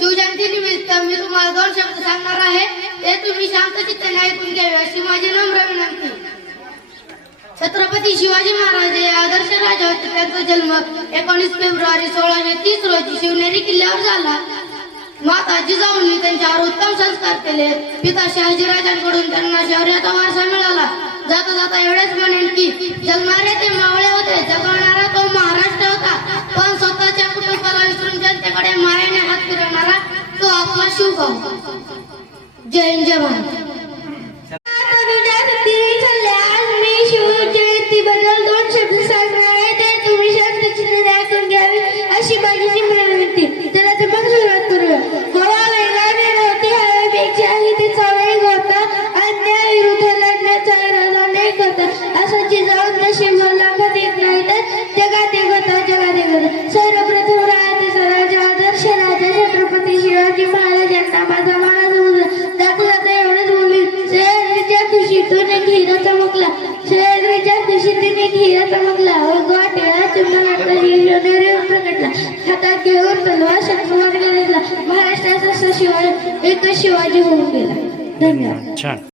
शिवजयंती निमित्त मी तुम्हाला दोन शब्द सांगणार आहे. ते तुम्ही शांत चित्ताने ऐकून घ्यावे अशी माझी नम्र विनंती. छत्रपती शिवाजी महाराज हे आदर्श राजा होते त्यांचा जन्म एकोणीस फेब्रुवारी सोळाशे तीस रोजी शिवनेरी किल्ल्यावर झाला. माता जिजाऊंनी त्यांच्यावर उत्तम संस्कार केले. पिता शहाजीराजांकडून त्यांना शौर्याचा वारसा मिळाला. जाता जाता एवढेच म्हणेन की जगणारे ते मावळे आपला शिवभाऊ जय हिंद मी शिवजयंती बद्दल दोन शब्द सांगणार आहे ते तुम्ही शांत चित्ताने ऐकून घ्यावे अशी माझी चमकला सह्याद्रीच्या खुशीतून एक हिरा चमकला वाटेला चुंबनाचा शिवनेरी प्रकटला हातात घेऊन तलवार शत्रुवाद घेतला महाराष्ट्राचा शिवाजी एकच शिवाजी होऊन गेला. धन्यवाद. छान.